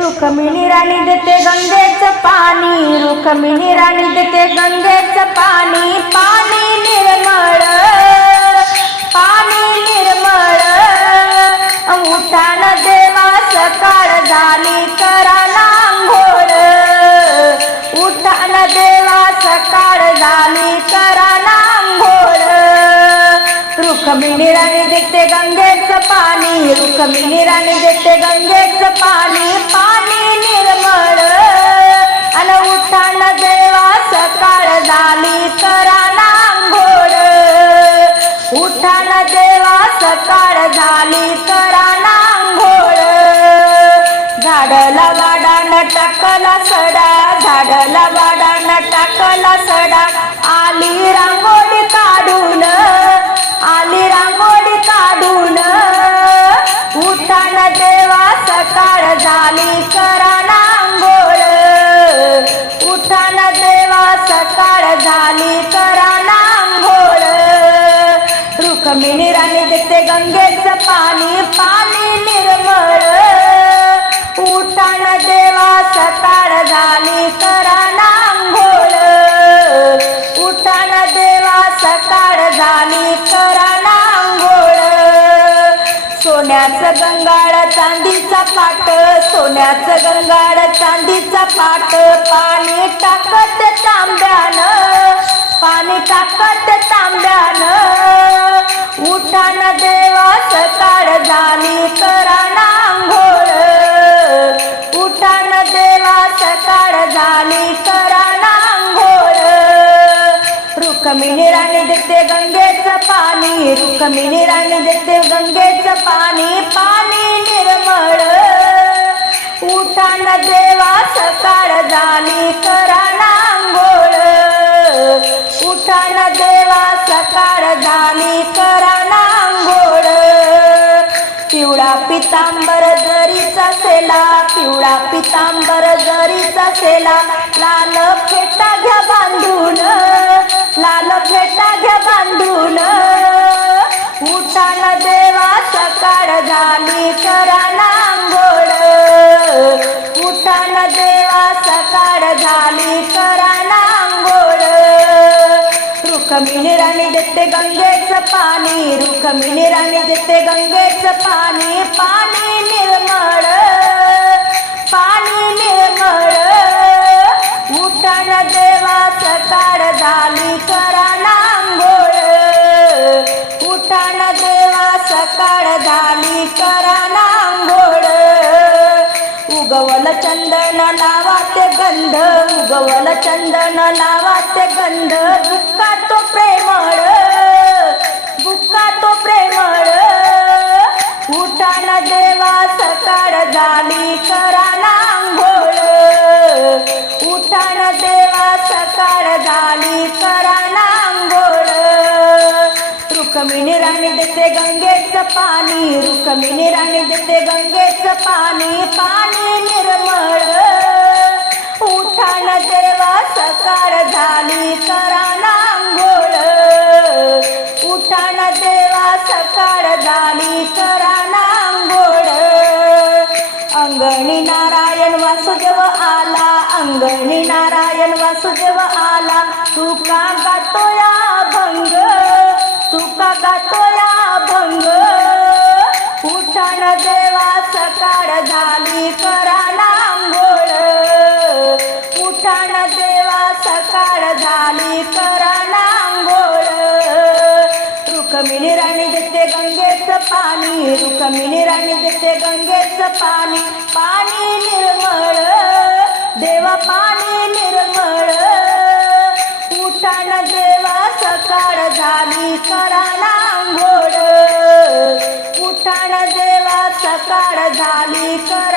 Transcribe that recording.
रुक्मिणी राणी देते गंगेचं पाणी रुक्मिणी राणी देते गंगेचं पाणी पाणी निर्मळ पाणी निर्मळ उठान देवा सकाळ झाली करा नांघोळ उठान देवा सकाळ झाली करा नांघोळ रुक्मिणी राणी देते गंगेचं पाणी रुक्मिणी निराणी देते गंगेचं पाणी पाणी निर्मळ अन उठाण देवा सकाळ झाली करा नांगोळ उठाण देवा सकाळ झाली करा नांगोळ झाडला न टाकला सडा झाडला न टाकला सडा आली करा नांगोळ उठा देवा सकाळ झाली करा नांगोळ रुक्मिणी राणी देते गंगेच पाणी पाणी निर्मळ उठण देवा सकाळ झाली तर सोन्याचं गंगाळ चांदीचा पाट सोन्याचं गंगाळ चांदीचा पाट पाणी टाकत तांब्यानं रुक्मिणी देते गंगेचं पाणी रुख राणी देते गंगेचं पाणी पाणी निर्मळ उठान देवा सकाळ झाली करा नांगोळ उठान देवा सकाळ झाली करा नांगोळ पिवळा पितांबर जरीचा सेला पिवळा पितांबर जरीचा सेला लाल फेटा करा नांगोड उठान देवा सकाळ झाली करा नांगोड रुखमिणी राणी देते गंगेचं पाणी रुखमिणी राणी देते गंगेचं पाणी पाणी निर्मळ पाणी निर्मळ उठान देवा सकाळ झाली करा नांगोड उठान देवा सकाळ झाली करा चंदन लावात गंध उगवल चंदन लावात गंध बुक्का तो प्रेमळ बुक्का तो प्रेमळ उठाना देवा सकाळ झाली कराना आंघोळ उठाना देवा सकाळ झाली कर कमीने राणी देते गंगेचं पाणी रुकमीने राणी देते गंगेचं पाणी पाणी निर्मळ उठाण देवा सकाळ झाली करा नांगोळ उठाण देवा सकाळ झाली करा नांगोळ अंगणी नारायण वासुदेव आला अंगणी नारायण वासुदेव आला तू गातो या भंग तुका गातोया भंग उठण देवा सकाळ झाली करा नांगोळ उठण देवा सकाळ झाली करा नांगोळ रुक्मिणी राणी देते गंगेचं पाणी रुक्मिणी राणी देते गंगेचं पाणी पाणी निर्मळ देवा पाणी झाली कराला घोड़, उठाण देवा सकाळ झाली कर